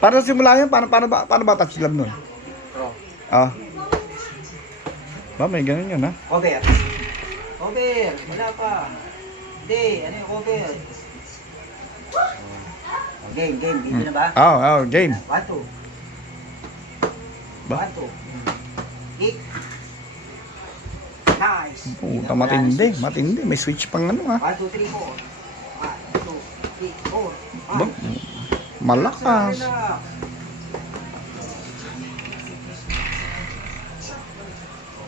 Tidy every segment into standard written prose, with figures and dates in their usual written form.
Para simula yun, paano ba touch love nun? Ah. Ba, may ganun yun, ha? Over. Over. Wala pa. Hindi. Ano yung over? Game. Dito na ba? Game. 1, 2. Ba? 1, 2. Kick. Nice. Puta, matindi. May switch pang ano, ha? 1, 2, 3, 4. 1, 2, 3, 4. Ba? Malakas.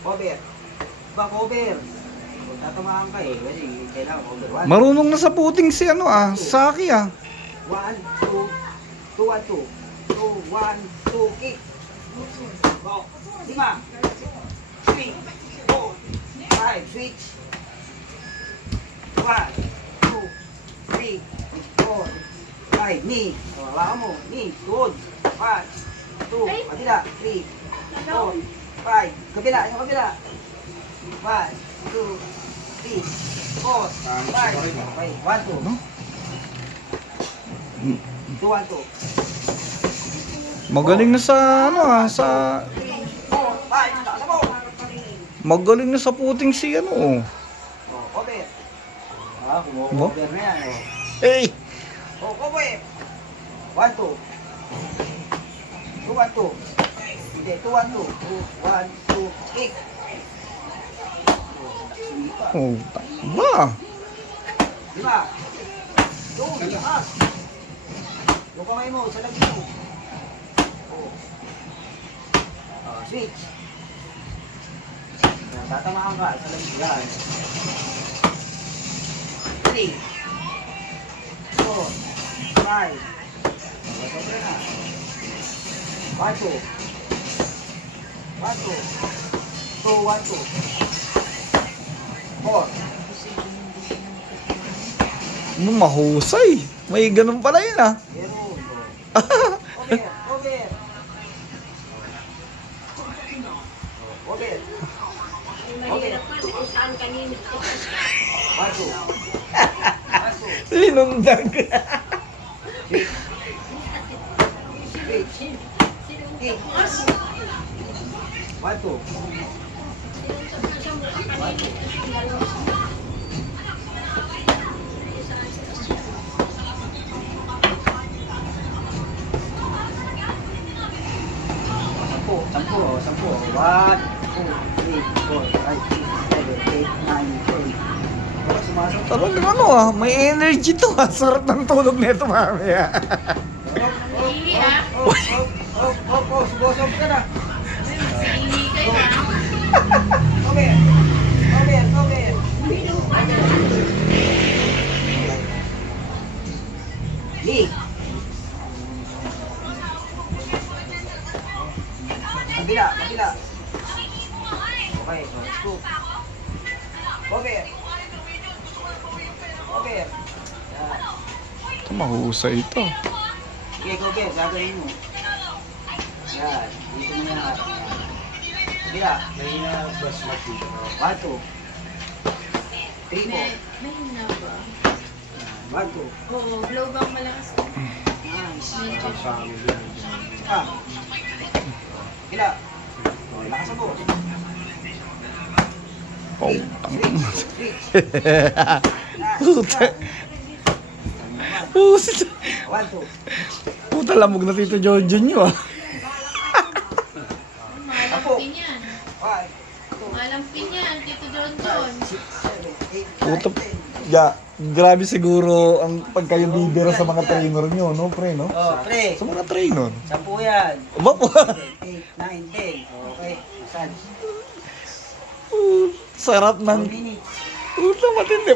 Over. Back over. Kung tatamaan ka eh, kasi kailangan over. 1, Marunong na sa puting si ano, Saki, 1, 2, 2, 1, 2. 2, 1, 2, kick. Go. 5, 3, 4, 5, switch. 1, 2, 3, 4, 5, knee. O, hawakan mo, knee, tuhod. 1, 2, kabila, 3, 4, 5, kabila, yung kabila. 1, 2, 3, 4, 5, okay, 1, 2. 2, 1, 2. Magaling na sa ano, sa... 3, 4, 5, lakas mo. Magaling na sa puting si ano, Oh, over. Kumuha-over na yan, oh. Hey! Oh, over. 1, 2. 2, 1, 2. Hindi, 2, 1, 2. 2, 1, 2, kick. Oh, ba? 5. Doon, lakas. Yung kamay mo, sa lagi mo. Oh. Switch. Tatamaan ka, sa lagi. Yan. 3, 4, 5. Sobra na. 1, 2. 1, 2. 2, 1, 2. 4. Mahusay. May ganun pala yun, Meron. Over. Over. Over. Mahirap pa kung saan kanina. 1, 2. 1, 2. Linundag. Switch. Kick. 1, 2. Sampu. 1, 2, 3, 4, 5, 6, 7, 8, 9, 10. Baka sumasok. Talagang ano, may energy to, Sarap ng tulog nito, mamaya. Hindi ah. Subosog ka na. Hindi kayo ah. Over. Lee. Kabila. Okay, let's go. Over. Yan. Ito, mahusay ito. Okay, go get. Gagawin mo. Yan. Dito mo na. Kabila. 1, 2. 3, 4. May na ba? 1, 2. Oo, blow back malakas. Nice. Medyo. Kabila. Lakas mo. Switch. Puta. Puta. 1, 2. Puta, lamog na Tito Jojo nyo, Malampin yan. 5, 2, Malampin yan, Tito John. 6, 7, 8, 9, Puta. 10. Grabe siguro ang pagkayo bibira sa mga trainer nyo, no, pre, no? Oh, pre. Sa mga trainer. 10 yan. Aba po. 8, 9, 10. Okay. Massage. Sarap 1 ng... minute. Puta, matindi.